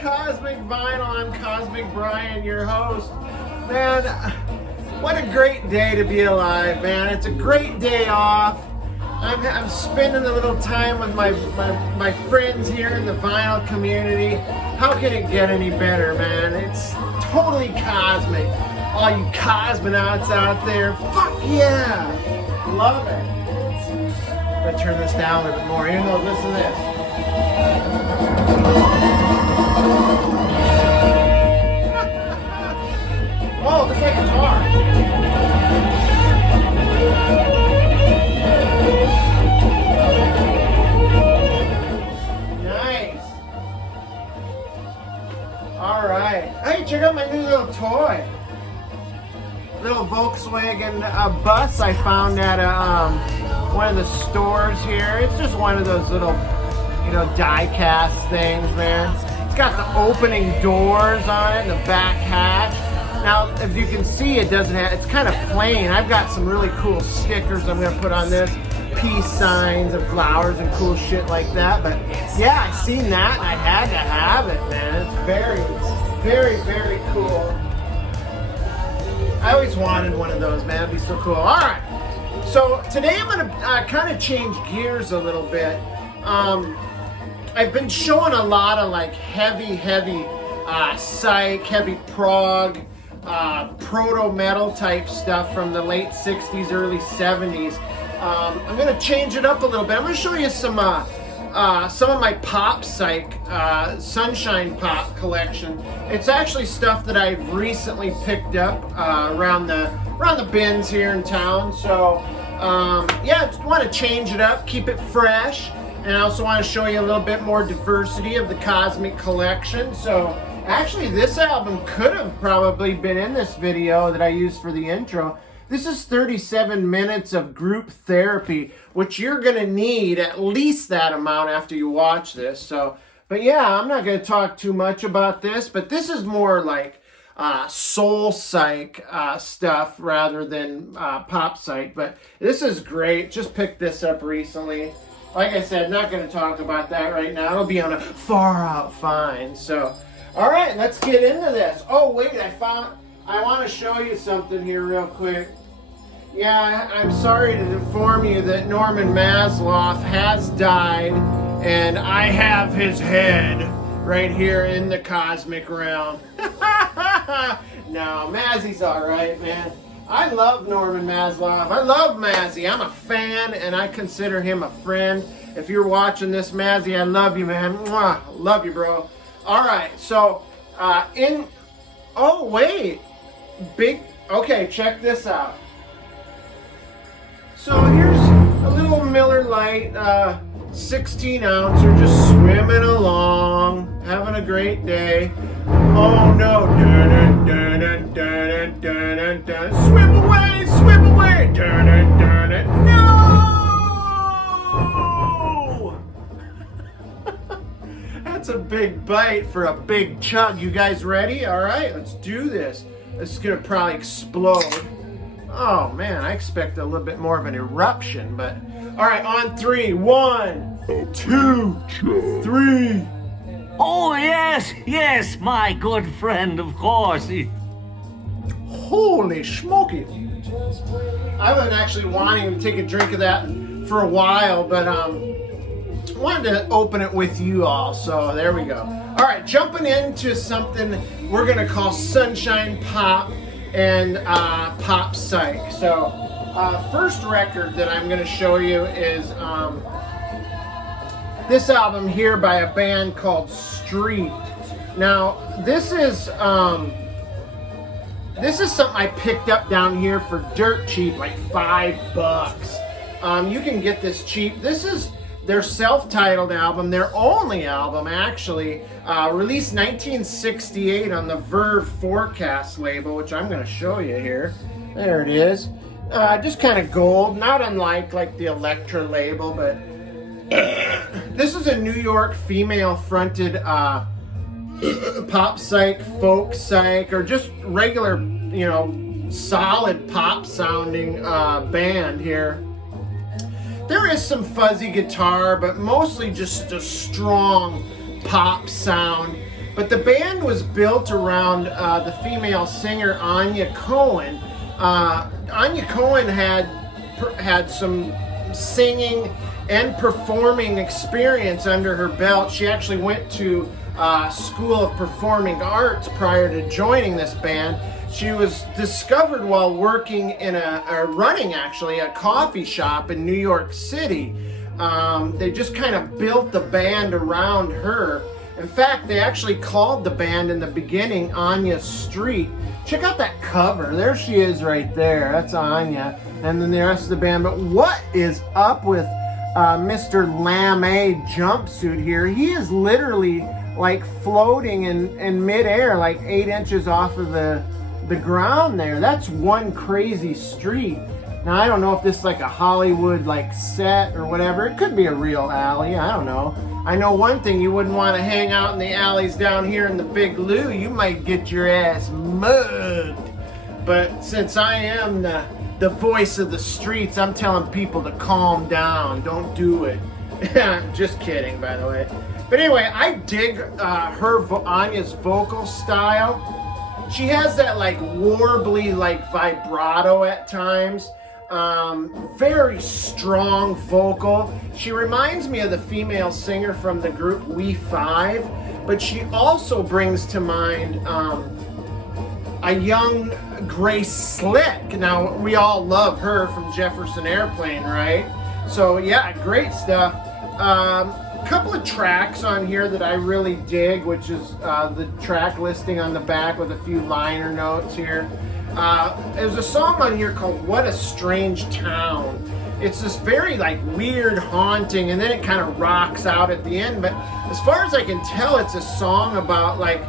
Cosmic Vinyl. I'm Cosmic Brian, your host. Man, what a great day to be alive, man. It's a great day off. I'm spending a little time with my friends here in the vinyl community. How can it get any better, man? It's totally cosmic. All you cosmonauts out there, fuck yeah! Love it. I'm gonna turn this down a little bit more. Even though, listen to this. Oh, looks like a guitar. Nice. All right. Hey, check out my new little toy. Little Volkswagen bus I found at one of the stores here. It's just one of those little, die-cast things there. It's got the opening doors on it and the back hatch. Now, as you can see, it doesn't have, it's kind of plain. I've got some really cool stickers I'm going to put on this. Peace signs and flowers and cool shit like that. But yeah, I seen that and I had to have it, man. It's very, very, very cool. I always wanted one of those, man. It'd be so cool. All right. So today I'm going to kind of change gears a little bit. I've been showing a lot of like heavy psych, heavy prog, proto-metal type stuff from the late 60s, early 70s. I'm going to change it up a little bit. I'm going to show you some of my Pop Psych Sunshine Pop collection. It's actually stuff that I've recently picked up around the bins here in town. So yeah, just want to change it up, keep it fresh, and I also want to show you a little bit more diversity of the Cosmic collection. So actually, this album could have probably been in this video that I used for the intro. This is 37 minutes of group therapy, which you're going to need at least that amount after you watch this. So, but yeah, I'm not going to talk too much about this, but this is more like soul psych stuff rather than pop psych. But this is great. Just picked this up recently. Like I said, not going to talk about that right now. It'll be on a far out find. So, all right, let's get into this. Oh, wait, I want to show you something here real quick. Yeah, I'm sorry to inform you that Norman Maslow has died, and I have his head right here in the cosmic realm. No, Mazzy's all right, man. I love Norman Maslow. I love Mazzy. I'm a fan, and I consider him a friend. If you're watching this, Mazzy, I love you, man. Mwah. Love you, bro. All right, so oh, wait. Okay, check this out. So here's a little Miller Lite, 16 ounce. We're just swimming along, having a great day. Oh no, dun, dun, dun, dun, dun, dun, dun. Swim away, dun, dun, dun, dun. No! That's a big bite for a big chug. You guys ready? All right, let's do this. This is gonna probably explode. Oh man, I expect a little bit more of an eruption, but all right, on 3. 1, 2, 3. Oh yes, my good friend, of course. Holy smoky! I've been actually wanting to take a drink of that for a while, but wanted to open it with you all, so there we go. All right, jumping into something we're gonna call Sunshine Pop and Pop Psych. So first record that I'm gonna show you is this album here by a band called Street. Now this is something I picked up down here for dirt cheap, like $5. You can get this cheap. This is their self-titled album, their only album actually, released 1968 on the Verve Forecast label, which I'm going to show you here. There it is. Just kind of gold, not unlike like the Elektra label, but this is a New York female-fronted pop psych, folk psych, or just regular, solid pop-sounding band here. There is some fuzzy guitar, but mostly just a strong pop sound. But the band was built around the female singer Anya Cohen. Anya Cohen had some singing and performing experience under her belt. She actually went to School of Performing Arts prior to joining this band. She was discovered while working in running a coffee shop in New York City. They just kind of built the band around her. In fact, they actually called the band in the beginning Anya Street. Check out that cover. There she is right there. That's Anya. And then the rest of the band. But what is up with Mr. Lame jumpsuit here? He is literally like floating in midair, like 8 inches off of the ground there. That's one crazy street. Now, I don't know if this is like a Hollywood like set or whatever. It could be a real alley. I don't know. I know one thing, you wouldn't want to hang out in the alleys down here in the Big Lou. You might get your ass mugged. But since I am the voice of the streets, I'm telling people to calm down. Don't do it. Just kidding, by the way. But anyway, I dig Anya's vocal style. She has that like warbly, like vibrato at times. Very strong vocal. She reminds me of the female singer from the group We Five, but she also brings to mind a young Grace Slick. Now, we all love her from Jefferson Airplane, right? So yeah, great stuff. A couple of tracks on here that I really dig, which is the track listing on the back with a few liner notes here. There's a song on here called What a Strange Town. It's this very like weird, haunting, and then it kind of rocks out at the end. But as far as I can tell, it's a song about like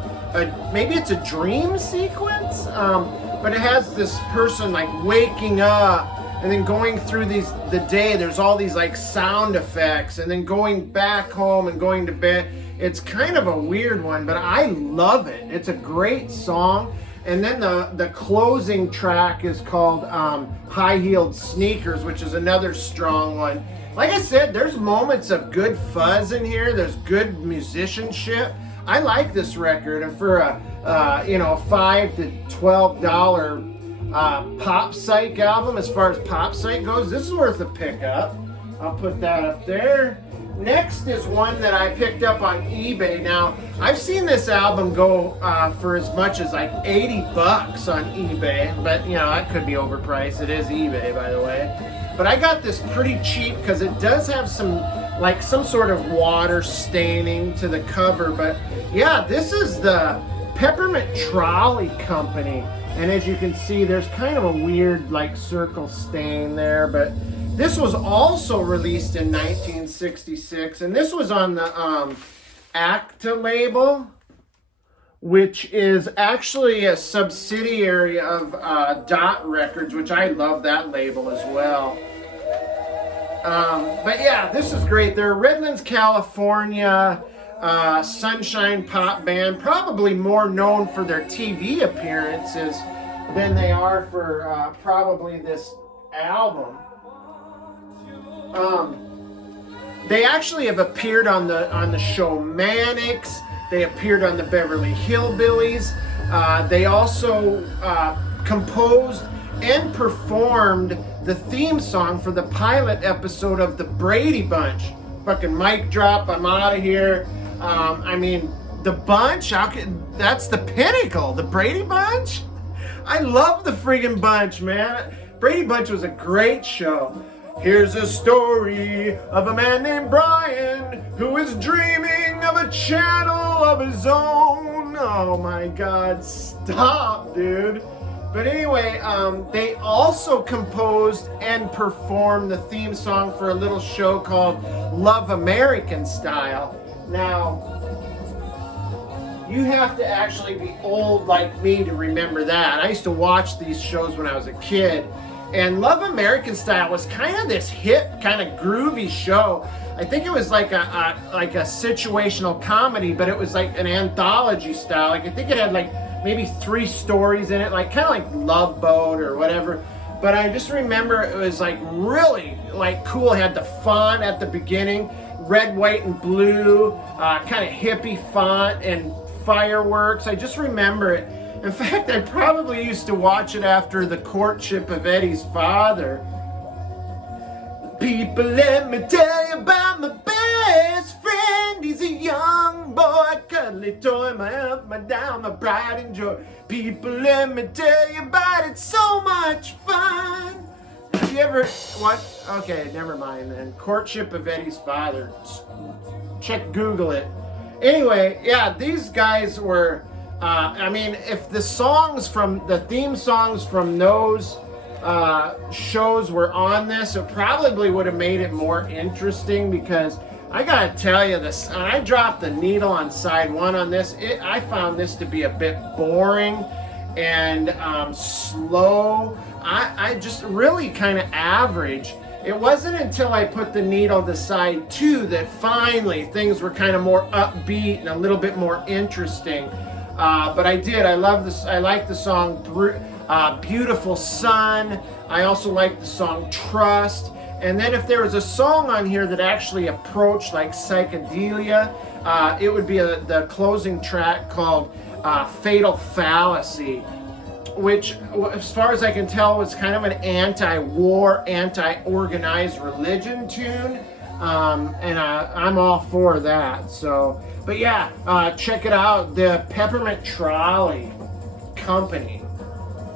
maybe it's a dream sequence, but it has this person like waking up and then going through the day. There's all these like sound effects, and then going back home and going to bed. It's kind of a weird one, but I love it. It's a great song. And then the closing track is called High Heeled Sneakers, which is another strong one. Like I said, there's moments of good fuzz in here. There's good musicianship. I like this record, and for a $5 to $12 Pop Psych album, as far as Pop Psych goes, this is worth a pickup. I'll put that up there. Next is one that I picked up on eBay. Now, I've seen this album go for as much as like $80 on eBay, but that could be overpriced. It is eBay, by the way. But I got this pretty cheap because it does have some sort of water staining to the cover. But yeah, this is the Peppermint Trolley Company. And as you can see, there's kind of a weird like circle stain there, but this was also released in 1966, and this was on the Acta label, which is actually a subsidiary of Dot Records, which I love that label as well. But yeah, this is great. They're a Redlands, California sunshine pop band, probably more known for their TV appearances than they are for probably this album. They actually have appeared on the show Mannix. They appeared on the Beverly Hillbillies. They also composed and performed the theme song for the pilot episode of the Brady Bunch. Fucking mic drop, I'm out of here. The Bunch, that's the pinnacle. The Brady Bunch? I love the friggin' Bunch, man. Brady Bunch was a great show. Here's a story of a man named Brian who is dreaming of a channel of his own. Oh my God, stop, dude. But anyway, they also composed and performed the theme song for a little show called Love American Style. Now, you have to actually be old like me to remember that. I used to watch these shows when I was a kid. And Love American Style was kind of this hip, kind of groovy show. I think it was like a situational comedy, but it was like an anthology style. Like I think it had like maybe 3 stories in it, like kind of like Love Boat or whatever. But I just remember it was like really like cool. It had the font at the beginning, red, white, and blue, kind of hippie font and fireworks. I just remember it. In fact, I probably used to watch it after the courtship of Eddie's father. People, let me tell you about my best friend. He's a young boy, cuddly toy, my up, my down, my pride and joy. People, let me tell you about it, so much fun. Have you ever, what? Okay, never mind then. Courtship of Eddie's father. Google it. Anyway, yeah, these guys were, I mean, if the theme songs from those shows were on this, it probably would have made it more interesting, because I gotta tell you this, I dropped the needle on side one on this. I found this to be a bit boring and slow. I just really kind of average. It wasn't until I put the needle to side two that finally things were kind of more upbeat and a little bit more interesting. But I did. I love this. I like the song Beautiful Sun. I also like the song Trust. And then if there was a song on here that actually approached like psychedelia, it would be the closing track called Fatal Fallacy, which, as far as I can tell, was kind of an anti-war, anti-organized religion tune. And I'm all for that. So, but yeah, check it out. The Peppermint Trolley Company.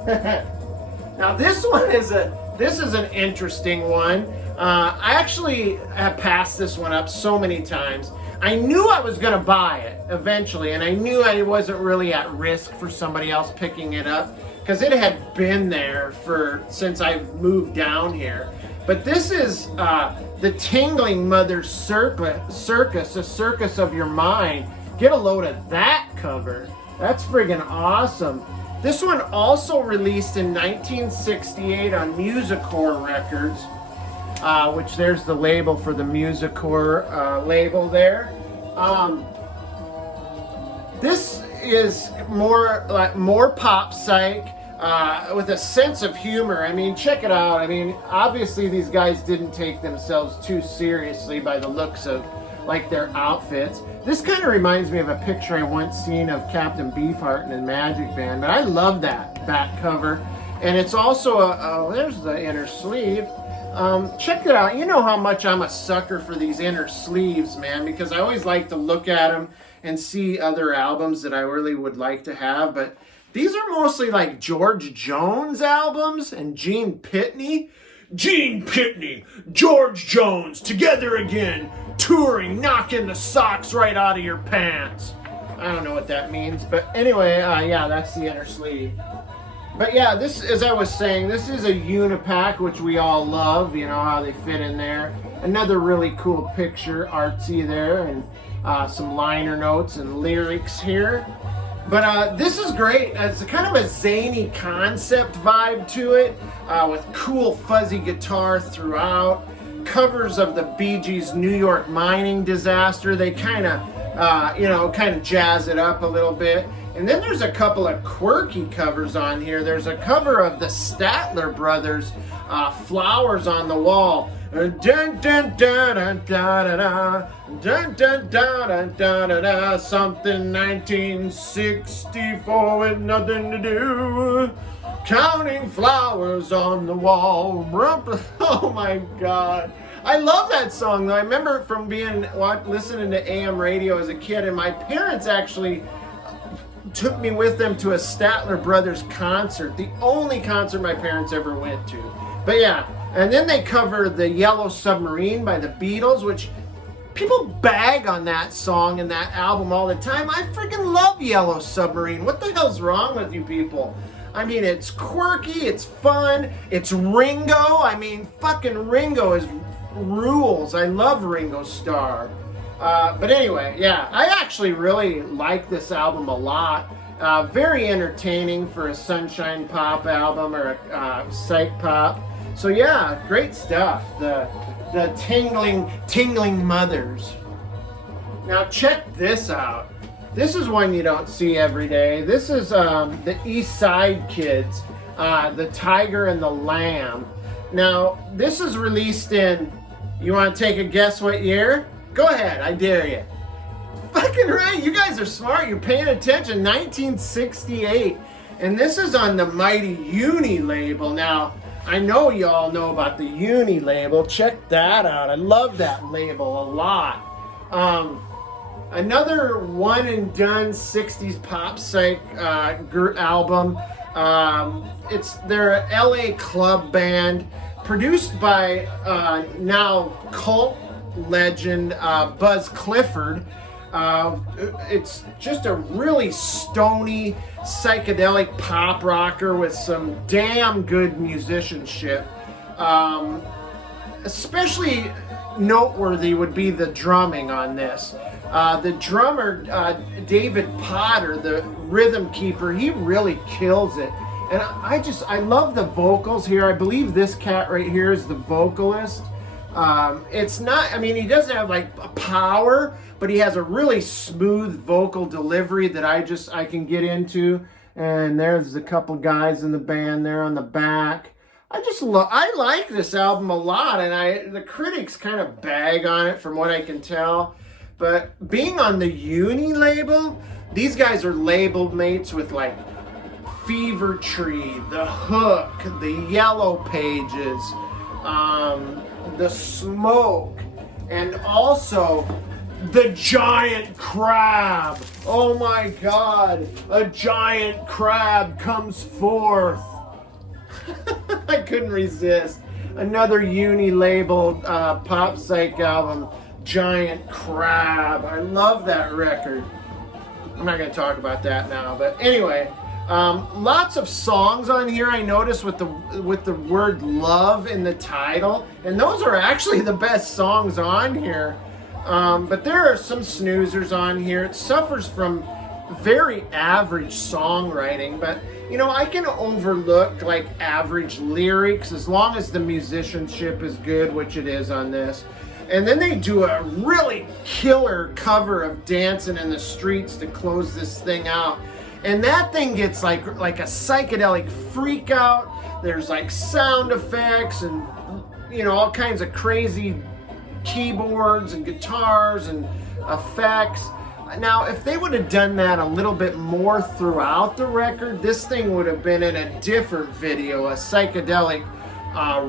Now this one is an interesting one. I actually have passed this one up so many times. I knew I was gonna buy it eventually, and I knew I wasn't really at risk for somebody else picking it up, because it had been there since I moved down here. But this is the Tingling Mother's Circus, a circus of your mind. Get a load of that cover. That's friggin' awesome. This one also released in 1968 on Musicor Records, which there's the label for the Musicor label there. This is more Pop Psych with a sense of humor. I mean, check it out. I mean, obviously these guys didn't take themselves too seriously by the looks of like their outfits. This kind of reminds me of a picture I once seen of Captain Beefheart and the Magic Band, but I love that back cover. And it's also there's the inner sleeve. Check it out. You know how much I'm a sucker for these inner sleeves, man, because I always like to look at them and see other albums that I really would like to have. But these are mostly like George Jones albums and Gene Pitney. Gene Pitney, George Jones, together again, touring, knocking the socks right out of your pants. I don't know what that means, but anyway, yeah, that's the inner sleeve. But yeah, this, as I was saying, this is a unipack, which we all love. You know how they fit in there. Another really cool picture, artsy there, and some liner notes and lyrics here. But this is great. It's kind of a zany concept vibe to it, with cool fuzzy guitar throughout. Covers of the Bee Gees' New York mining disaster. They kind of, jazz it up a little bit. And then there's a couple of quirky covers on here. There's a cover of the Statler Brothers, Flowers on the Wall. Dun dun dun dun dun dun dun dun dun dun dun, something 1964 with nothing to do. Counting flowers on the wall. Oh my God. I love that song though. I remember it from listening to AM radio as a kid, and my parents actually took me with them to a Statler Brothers concert. The only concert my parents ever went to. But yeah, and then they covered the Yellow Submarine by the Beatles, which people bag on that song and that album all the time. I freaking love Yellow Submarine. What the hell's wrong with you people? I mean, it's quirky, it's fun, it's Ringo. I mean, fucking Ringo is rules. I love Ringo Starr. But anyway, yeah, I actually really like this album a lot. Very entertaining for a Sunshine Pop album or a Psych Pop. So yeah, great stuff. The Tingling Mothers. Now check this out. This is one you don't see every day. This is the East Side Kids, The Tiger and the Lamb. Now, this is released in, you want to take a guess what year? Go ahead, I dare you. Fucking fucking right. You guys are smart. You're paying attention. 1968. And this is on the mighty Uni label. Now, I know y'all know about the Uni label. Check that out. I love that label a lot. Another one and done 60s Pop Psych album. It's their LA club band, produced by now cult legend Buzz Clifford. It's just a really stony, psychedelic pop rocker with some damn good musicianship. Especially noteworthy would be the drumming on this. The drummer, David Potter, the rhythm keeper, he really kills it. And I love the vocals here. I believe this cat right here is the vocalist. It's not, I mean, he doesn't have like a power, but he has a really smooth vocal delivery that I can get into. And there's a couple guys in the band there on the back. I like this album a lot, and the critics kind of bag on it from what I can tell. But being on the Uni label, these guys are label mates with like Fever Tree, The Hook, The Yellow Pages, The Smoke, and also The Giant Crab. Oh my God, a giant crab comes forth. I couldn't resist. Another Uni labeled Pop Psych album, Giant Crab. I love that record. I'm not going to talk about that now, but anyway, lots of songs on here I noticed with the word love in the title, and those are actually the best songs on here. But there are some snoozers on here. It suffers from very average songwriting, but you know, I can overlook like average lyrics as long as the musicianship is good, which it is on this. And then they do a really killer cover of Dancing in the Streets to close this thing out. And that thing gets like a psychedelic freak out. There's like sound effects and, you know, all kinds of crazy keyboards and guitars and effects. Now, if they would have done that a little bit more throughout the record, this thing would have been in a different video, a psychedelic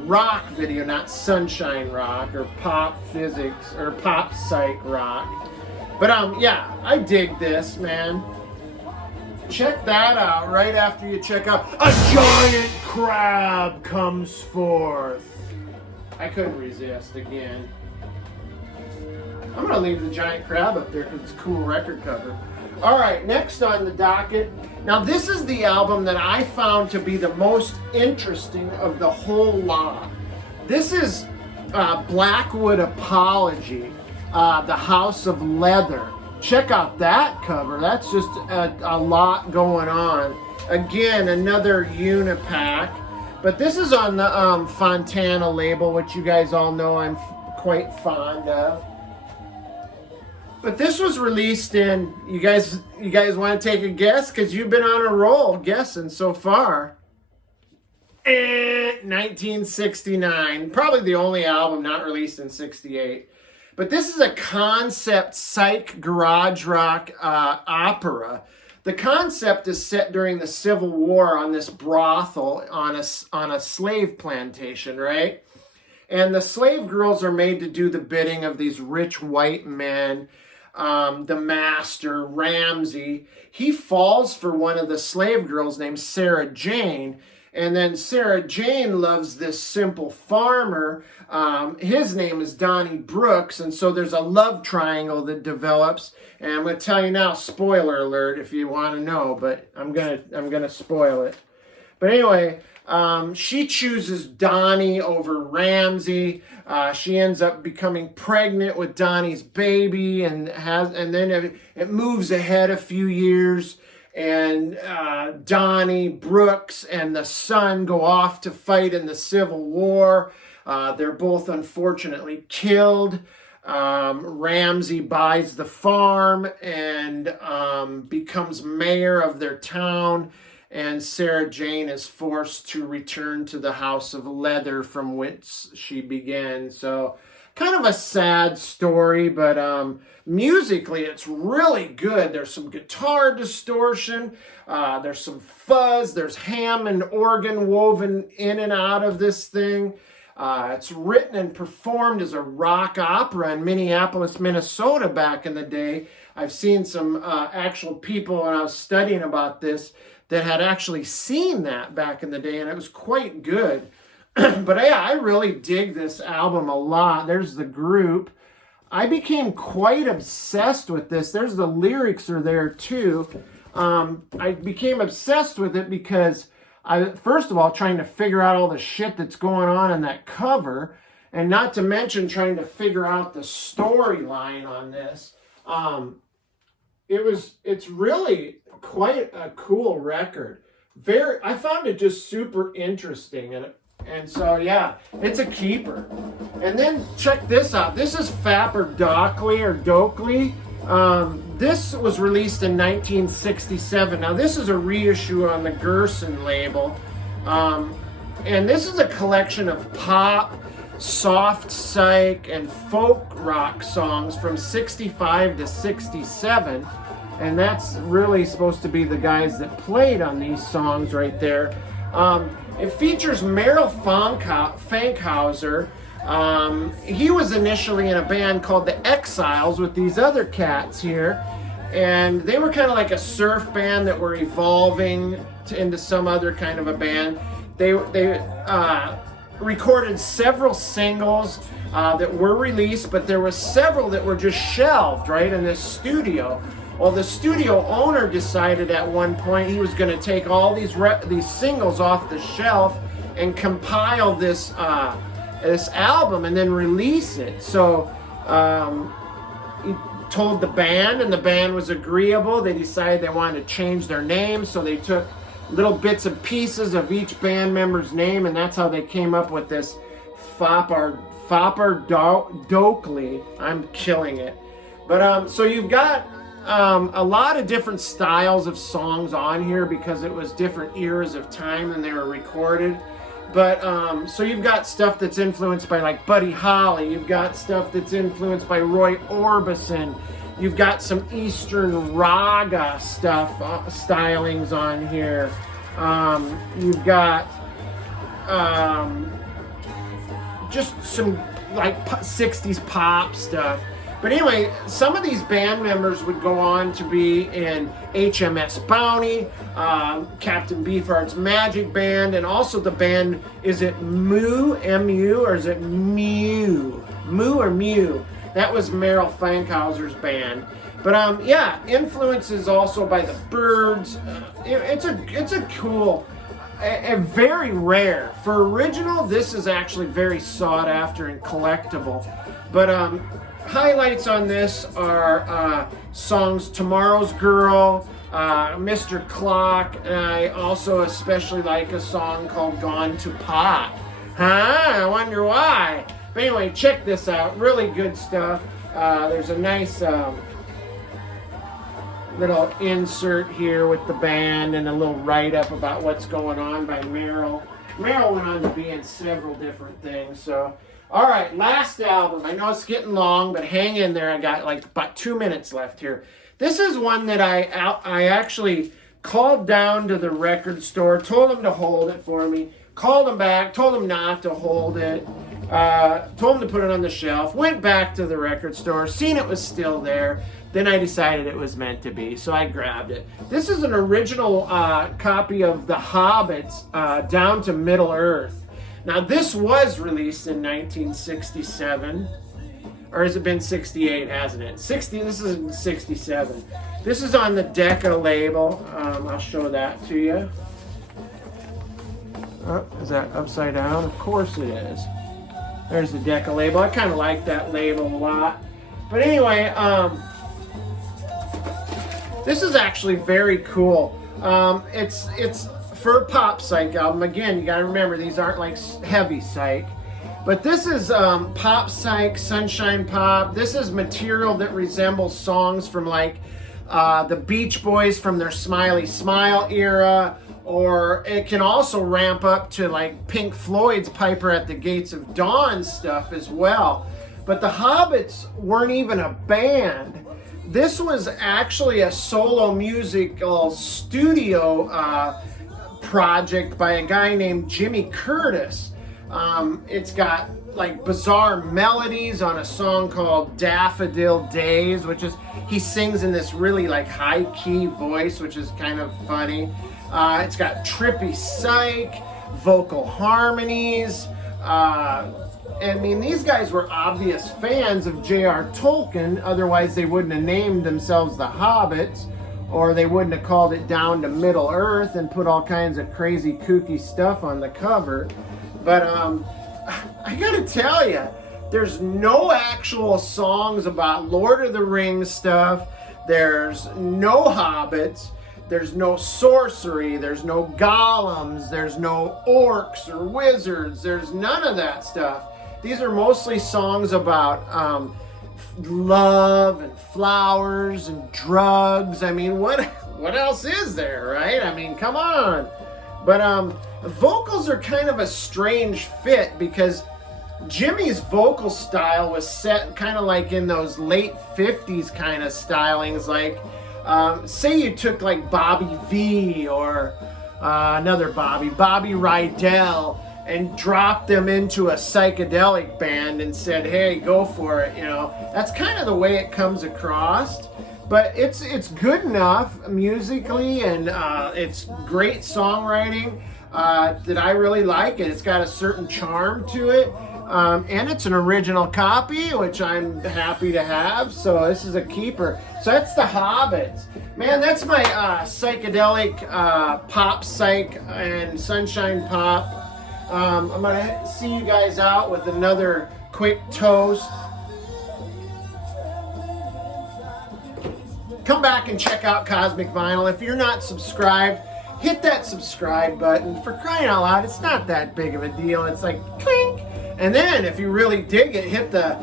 rock video, not sunshine rock or pop physics or pop psych rock. But yeah, I dig this, man. Check that out right after you check out A Giant Crab Comes Forth. I couldn't resist again. I'm going to leave the giant crab up there because it's a cool record cover. All right, next on the docket. Now, this is the album that I found to be the most interesting of the whole lot. This is Blackwood Apology, The House of Leather. Check out that cover. That's just a lot going on. Again, another Unipack. But this is on the Fontana label, which you guys all know I'm quite fond of. But this was released in, you guys want to take a guess? Because you've been on a roll guessing so far. 1969. Probably the only album not released in 68. But this is a concept psych garage rock opera. The concept is set during the Civil War on this brothel on a slave plantation, right? And the slave girls are made to do the bidding of these rich white men. The master, Ramsey, he falls for one of the slave girls named Sarah Jane. And then Sarah Jane loves this simple farmer. His name is Donnie Brooks. And so there's a love triangle that develops. And I'm going to tell you now, spoiler alert if you want to know, but I'm going to spoil it. But anyway, she chooses Donnie over Ramsey. She ends up becoming pregnant with Donnie's baby, and then it moves ahead a few years, and Donnie Brooks and the son go off to fight in the Civil War. They're both unfortunately killed. Ramsey buys the farm and becomes mayor of their town. And Sarah Jane is forced to return to the House of Leather from which she began. So kind of a sad story, but musically it's really good. There's some guitar distortion, there's some fuzz, there's Hammond organ woven in and out of this thing. It's written and performed as a rock opera in Minneapolis, Minnesota back in the day. I've seen some actual people when I was studying about this that had actually seen that back in the day, and it was quite good. But yeah, I really dig this album a lot. There's the group. I became quite obsessed with this. There's the lyrics are there too. I became obsessed with it because first of all, trying to figure out all the shit that's going on in that cover, and not to mention trying to figure out the storyline on this. It's really quite a cool record. I found it just super interesting, and so yeah, it's a keeper. And then check this out. This is Faup or Dokley. This was released in 1967. Now this is a reissue on the Gerson label. And this is a collection of pop, soft psych, and folk rock songs from 65 to 67. And that's really supposed to be the guys that played on these songs right there. It features Merrill Fankhauser. He was initially in a band called the Exiles with these other cats here, and they were kind of like a surf band that were evolving into some other kind of a band. They recorded several singles that were released, but there were several that were just shelved right in this studio. Well, the studio owner decided at one point he was going to take all these singles off the shelf and compile this album and then release it. So he told the band, and the band was agreeable. They decided they wanted to change their name, so they took little bits and pieces of each band member's name, and that's how they came up with this Faup or Dokley. I'm killing it. But so you've got a lot of different styles of songs on here because it was different eras of time when they were recorded. But so you've got stuff that's influenced by like Buddy Holly. You've got stuff that's influenced by Roy Orbison. You've got some Eastern raga stuff, stylings on here. You've got just some like 60s pop stuff. But anyway, some of these band members would go on to be in HMS Bounty, Captain Beefheart's Magic Band, and also the band, is it M-U, or is it Mew? Moo or Mew? That was Merrill Fankhauser's band. But yeah, influences also by the Byrds. It's a cool, and very rare. For original, this is actually very sought after and collectible. But highlights on this are songs Tomorrow's Girl, Mr. Clock, and I also especially like a song called Gone to Pot. I wonder why. But anyway, check this out. Really good stuff. There's a nice little insert here with the band and a little write-up about what's going on by Merrill. Merrill went on to be in several different things, so... All right, last album. I know it's getting long, but hang in there. I got like about 2 minutes left here. This is one that I actually called down to the record store, told them to hold it for me, called them back, told them not to hold it, told them to put it on the shelf, went back to the record store, seen it was still there, then I decided it was meant to be, so I grabbed it. This is an original copy of the Hobbits, Down to Middle Earth. Now, this was released in 1967, or has it been 68, hasn't it? This is in 67. This is on the Decca label. I'll show that to you. Oh, is that upside down? Of course it is. There's the Decca label. I kind of like that label a lot. But anyway, this is actually very cool. It's for a Pop Psych album. Again, you got to remember, these aren't like heavy psych. But this is Pop Psych, Sunshine Pop. This is material that resembles songs from like the Beach Boys from their Smiley Smile era, or it can also ramp up to like Pink Floyd's Piper at the Gates of Dawn stuff as well. But the Hobbits weren't even a band. This was actually a solo musical studio project by a guy named Jimmy Curtis. It's got like bizarre melodies on a song called Daffodil Days, which is, he sings in this really like high key voice, which is kind of funny. It's got trippy psych, vocal harmonies. I mean, these guys were obvious fans of J.R. Tolkien, otherwise they wouldn't have named themselves the Hobbits, or they wouldn't have called it Down to Middle Earth and put all kinds of crazy kooky stuff on the cover. But I gotta tell you, there's no actual songs about Lord of the Rings stuff. There's no hobbits. There's no sorcery. There's no golems. There's no orcs or wizards. There's none of that stuff. These are mostly songs about love and flowers and drugs. I mean, what else is there, right? I mean, come on. But vocals are kind of a strange fit because Jimmy's vocal style was set kind of like in those late 50s kind of stylings. Like, say you took like Bobby V or another Bobby Rydell, and dropped them into a psychedelic band and said, hey, go for it, you know. That's kind of the way it comes across. But it's good enough musically, and it's great songwriting that I really like it. It's got a certain charm to it. And it's an original copy, which I'm happy to have. So this is a keeper. So that's the Hobbits. Man, that's my psychedelic Pop Psych and Sunshine Pop. I'm going to see you guys out with another quick toast. Come back and check out Cosmic Vinyl. If you're not subscribed, hit that subscribe button. For crying out loud, it's not that big of a deal. It's like clink. And then if you really dig it, hit the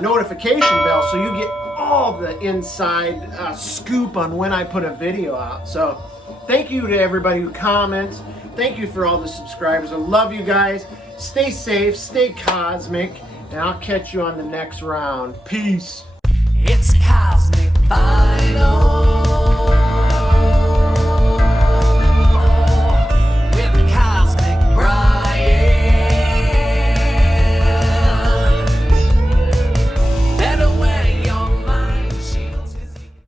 notification bell so you get all the inside scoop on when I put a video out. So thank you to everybody who comments. Thank you for all the subscribers. I love you guys. Stay safe, stay cosmic, and I'll catch you on the next round. Peace. It's